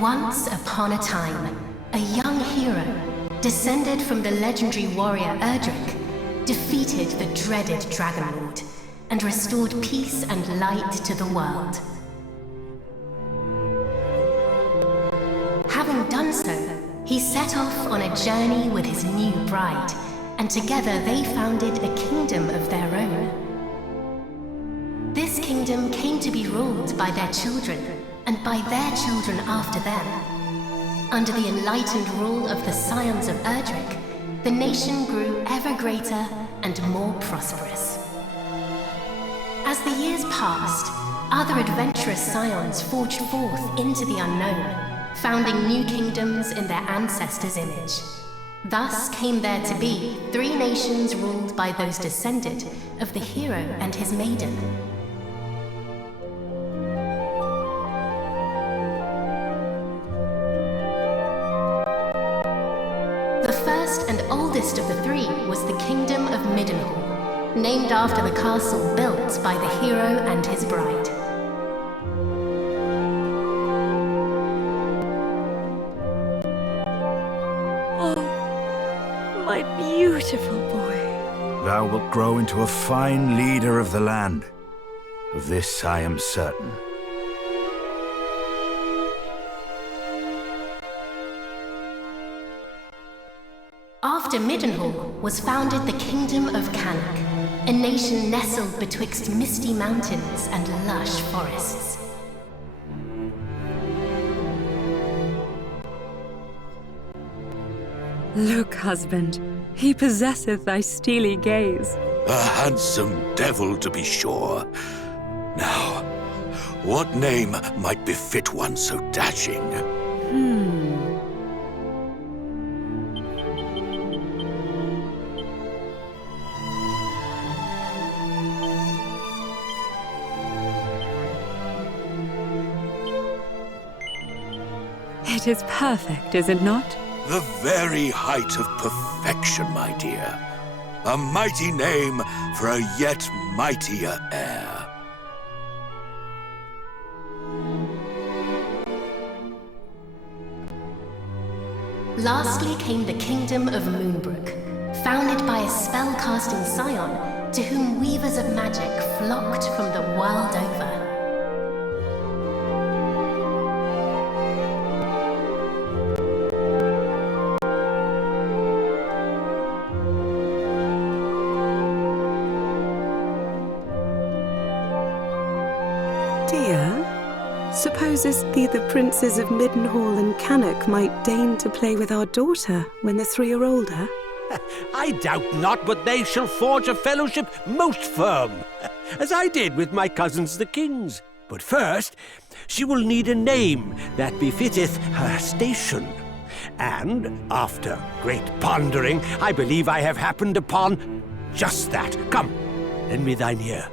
Once upon a time, a young hero, descended from the legendary warrior Erdrick, defeated the dreaded Dragon Lord and restored peace and light to the world. Having done so, he set off on a journey with his new bride, and together they founded a kingdom of their own. This kingdom came to be ruled by their children, and by their children after them. Under the enlightened rule of the scions of Erdrick, the nation grew ever greater and more prosperous. As the years passed, other adventurous scions forged forth into the unknown, founding new kingdoms in their ancestors' image. Thus came there to be 3 nations ruled by those descended of the hero and his maiden. The first and oldest of the 3 was the kingdom of Midenhall, named after the castle built by the hero and his bride. Oh, my beautiful boy. Thou wilt grow into a fine leader of the land. Of this I am certain. After Midenhall was founded the Kingdom of Cannock, a nation nestled betwixt misty mountains and lush forests. Look, husband, he possesseth thy steely gaze. A handsome devil, to be sure. Now, what name might befit one so dashing? It is perfect, is it not? The very height of perfection, my dear. A mighty name for a yet mightier heir. Lastly came the Kingdom of Moonbrook, founded by a spell-casting scion to whom weavers of magic flocked from the world over. Dear, supposest thee the princes of Midenhall and Cannock might deign to play with our daughter when the 3 are older? I doubt not but they shall forge a fellowship most firm, as I did with my cousins the kings. But first, she will need a name that befitteth her station. And, after great pondering, I believe I have happened upon just that. Come, lend me thine ear.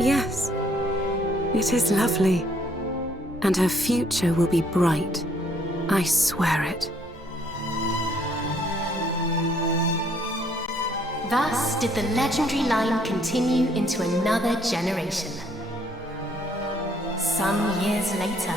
Yes, it is lovely. and her future will be bright. I swear it. Thus did the legendary line continue into another generation. Some years later,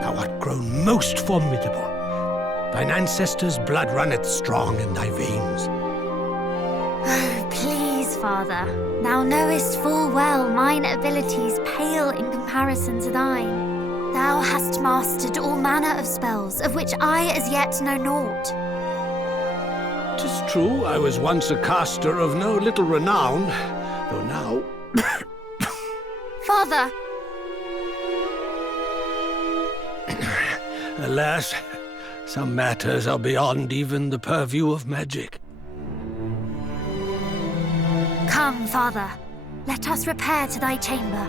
thou art grown most formidable. Thine ancestors' blood runneth strong in thy veins. Oh, please, Father. Thou knowest full well mine abilities pale in comparison to thine. Thou hast mastered all manner of spells, of which I as yet know naught. 'Tis true, I was once a caster of no little renown, though now... Father! Alas, some matters are beyond even the purview of magic. Come, Father. Let us repair to thy chamber.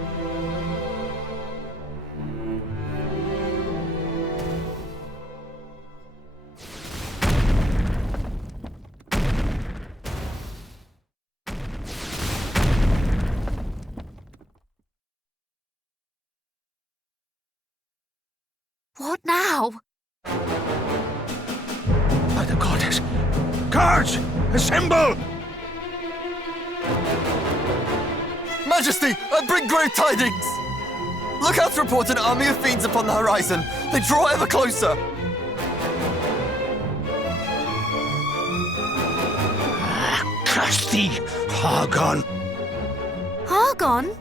What now? By the goddess! Guards! Assemble! Majesty, I bring grave tidings! Look out to report an army of fiends upon the horizon. They draw ever closer. Curse thee, Hargon! Hargon?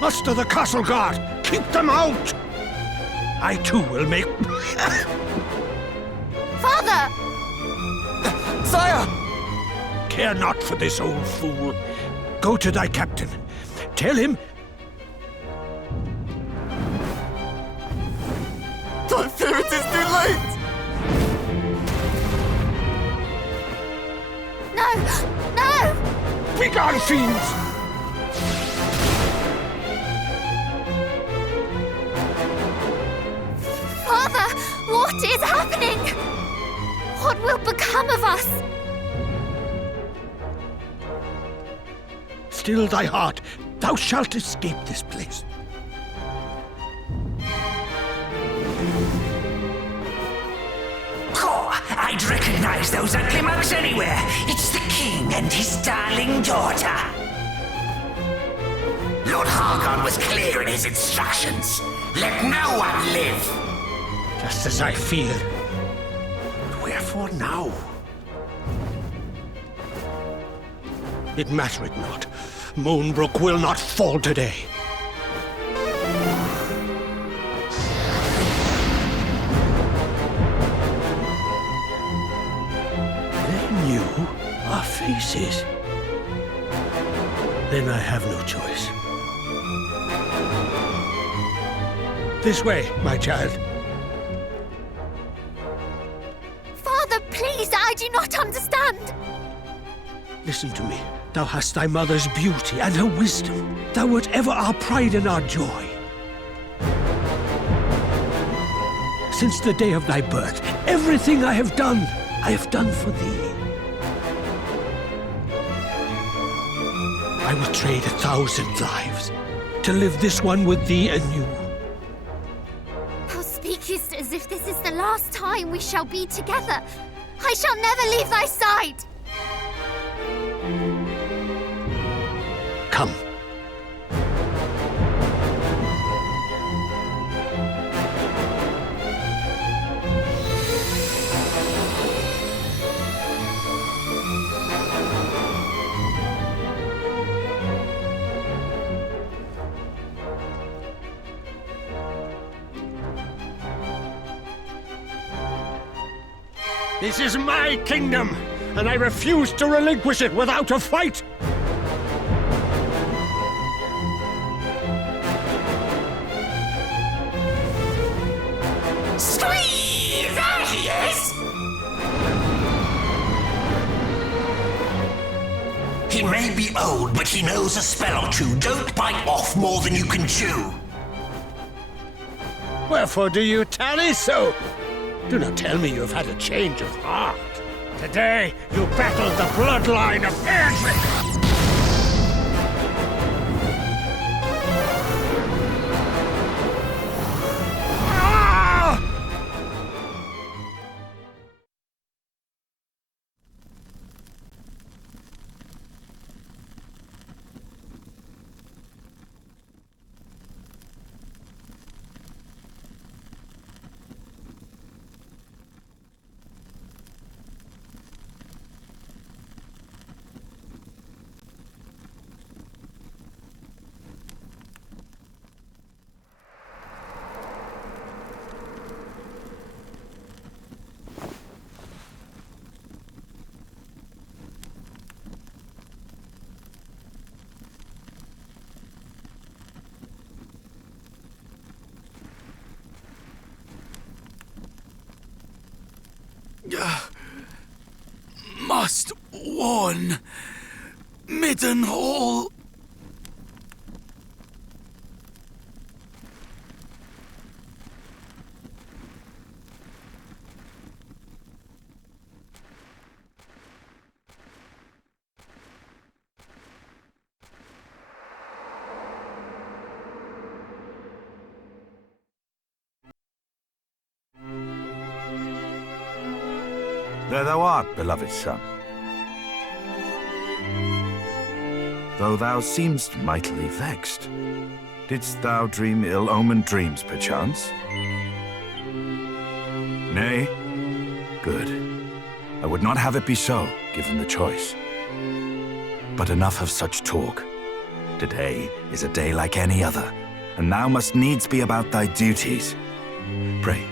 Muster the castle guard! Keep them out! I too will make... Father! Sire! Care not for this old fool. Go to thy captain. Tell him... I fear it is too late! No! No! Begone, fiends! Father! What is happening? What will become of us? Still thy heart. Thou shalt escape this place. Oh, I'd recognize those ugly mugs anywhere. It's the king and his darling daughter. Lord Hargon was clear in his instructions. Let no one live. Just as I feared. But wherefore now? It mattereth not. Moonbrook will not fall today. They knew our faces. Then I have no choice. This way, my child. Father, please, I do not understand. Listen to me. Thou hast thy mother's beauty and her wisdom. Thou wert ever our pride and our joy. Since the day of thy birth, everything I have done for thee. I would trade 1,000 lives to live this one with thee anew. Thou speakest as if this is the last time we shall be together. I shall never leave thy side. Come. This is my kingdom, and I refuse to relinquish it without a fight! Squee! There he is! He may be old, but he knows a spell or two. Don't bite off more than you can chew. Wherefore do you tarry so? Do not tell me you have had a change of heart. Today, you battled the bloodline of Erdrick! Must warn Midenhall. There thou art, beloved son. Though thou seemst mightily vexed, didst thou dream ill-omened dreams, perchance? Nay? Good. I would not have it be so, given the choice. But enough of such talk. Today is a day like any other, and thou must needs be about thy duties. Pray,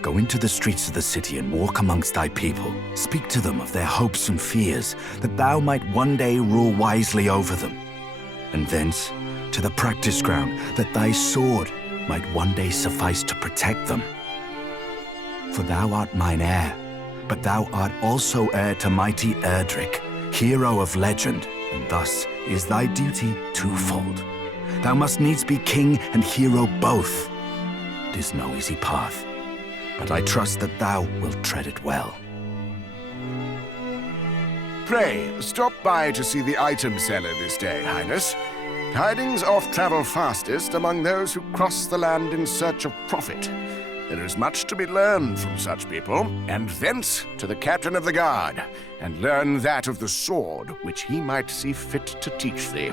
go into the streets of the city and walk amongst thy people. Speak to them of their hopes and fears, that thou might one day rule wisely over them. And thence to the practice ground, that thy sword might one day suffice to protect them. For thou art mine heir, but thou art also heir to mighty Erdrick, hero of legend, and thus is thy duty twofold. Thou must needs be king and hero both. 'Tis no easy path, but I trust that thou wilt tread it well. Pray, stop by to see the item seller this day, Highness. Tidings oft travel fastest among those who cross the land in search of profit. There is much to be learned from such people, and thence to the captain of the guard, and learn that of the sword which he might see fit to teach thee.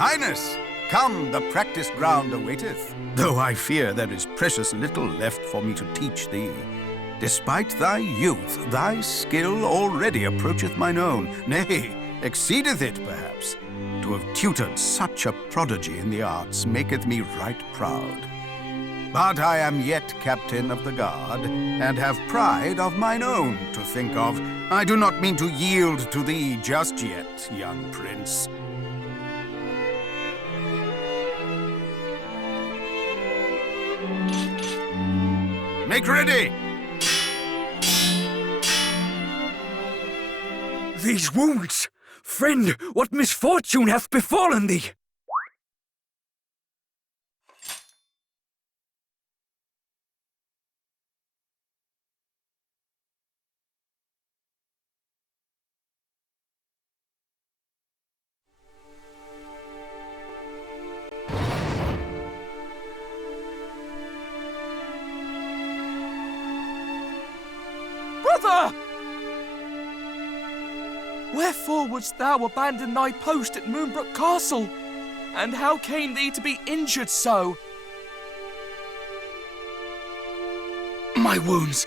Highness, come, the practice ground awaiteth. Though I fear there is precious little left for me to teach thee. Despite thy youth, thy skill already approacheth mine own, nay, exceedeth it, perhaps. To have tutored such a prodigy in the arts maketh me right proud. But I am yet captain of the guard, and have pride of mine own to think of. I do not mean to yield to thee just yet, young prince. Make ready! These wounds! Friend, what misfortune hath befallen thee? Brother! Wherefore wouldst thou abandon thy post at Moonbrook Castle? And how came thee to be injured so? My wounds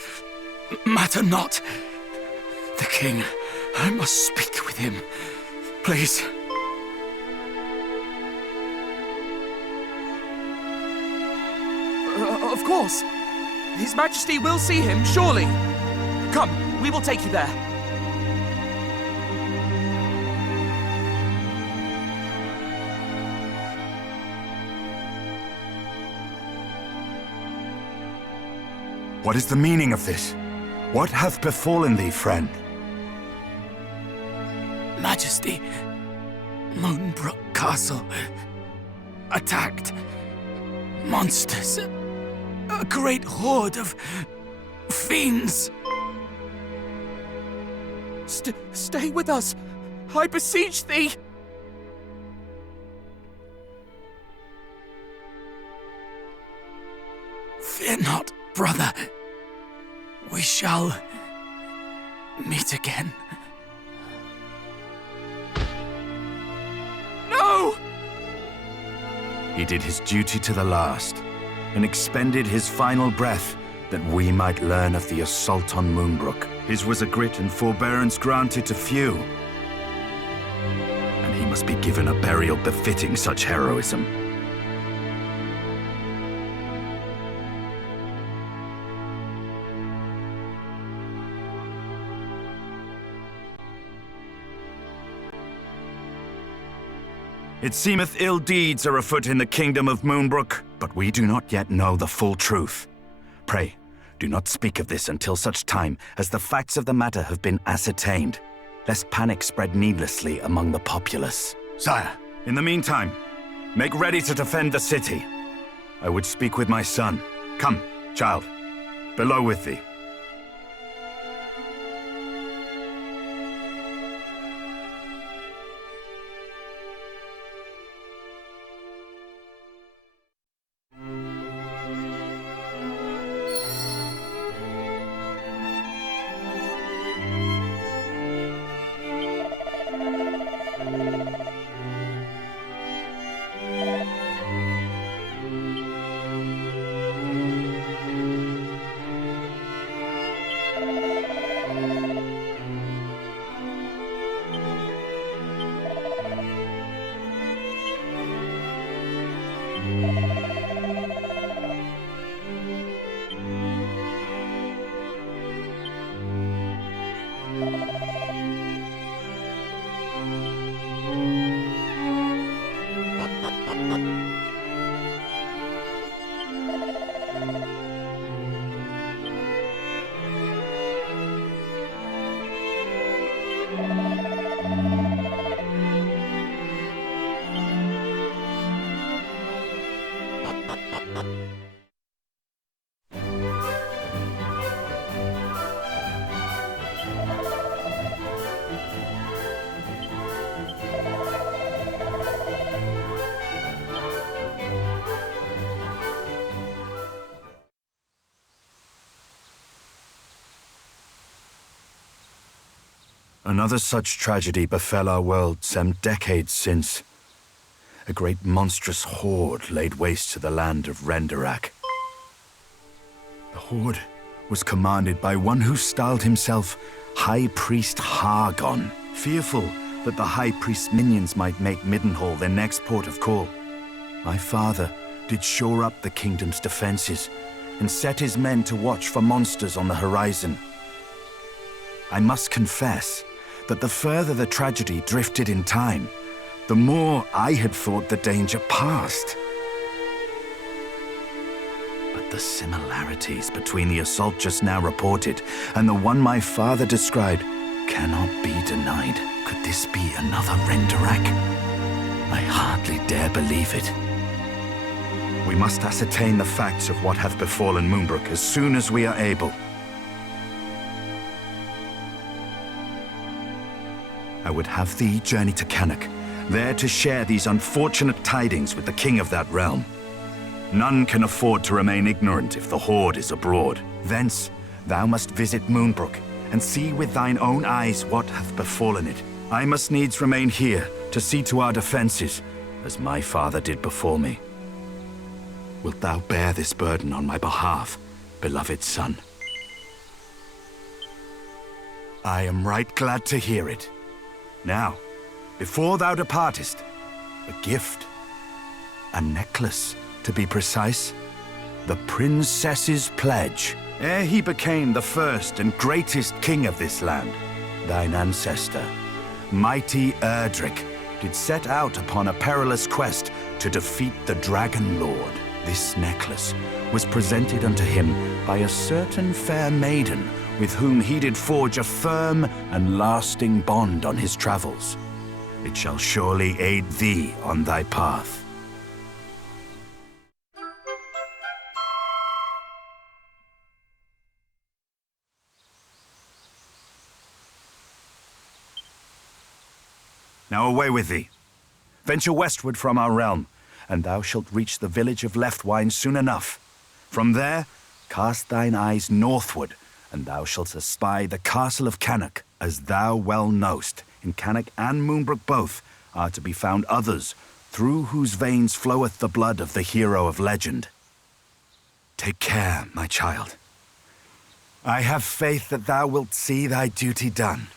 matter not. The king, I must speak with him. Please. Of course. His Majesty will see him, surely. Come, we will take you there. What is the meaning of this? What hath befallen thee, friend? Majesty, Moonbrook Castle. Attacked. Monsters. A great horde of fiends. Stay with us, I beseech thee. Fear not, brother. We shall meet again. No! He did his duty to the last, and expended his final breath that we might learn of the assault on Moonbrook. His was a grit and forbearance granted to few, and he must be given a burial befitting such heroism. It seemeth ill deeds are afoot in the kingdom of Moonbrook, but we do not yet know the full truth. Pray, do not speak of this until such time as the facts of the matter have been ascertained, lest panic spread needlessly among the populace. Sire, in the meantime, make ready to defend the city. I would speak with my son. Come, child, below with thee. Another such tragedy befell our world some decades since. a great monstrous horde laid waste to the land of Renderak. The horde was commanded by one who styled himself High Priest Hargon, fearful that the High Priest's minions might make Midenhall their next port of call. My father did shore up the kingdom's defenses and set his men to watch for monsters on the horizon. I must confess that the further the tragedy drifted in time, the more I had thought the danger past. But the similarities between the assault just now reported and the one my father described cannot be denied. Could this be another Renderak? I hardly dare believe it. We must ascertain the facts of what hath befallen Moonbrook as soon as we are able. I would have thee journey to Cannock, there to share these unfortunate tidings with the king of that realm. None can afford to remain ignorant if the horde is abroad. Thence thou must visit Moonbrook and see with thine own eyes what hath befallen it. I must needs remain here to see to our defenses, as my father did before me. Wilt thou bear this burden on my behalf, beloved son? I am right glad to hear it. Now, before thou departest, a gift. A necklace, to be precise. The princess's pledge. Ere he became the first and greatest king of this land, thine ancestor, mighty Erdrick, did set out upon a perilous quest to defeat the Dragon Lord. This necklace was presented unto him by a certain fair maiden with whom he did forge a firm and lasting bond on his travels. It shall surely aid thee on thy path. Now away with thee. Venture westward from our realm, and thou shalt reach the village of Leftwine soon enough. From there, cast thine eyes northward, and thou shalt espy the castle of Cannock. As thou well knowst, in Cannock and Moonbrook both are to be found others, through whose veins floweth the blood of the hero of legend. Take care, my child. I have faith that thou wilt see thy duty done.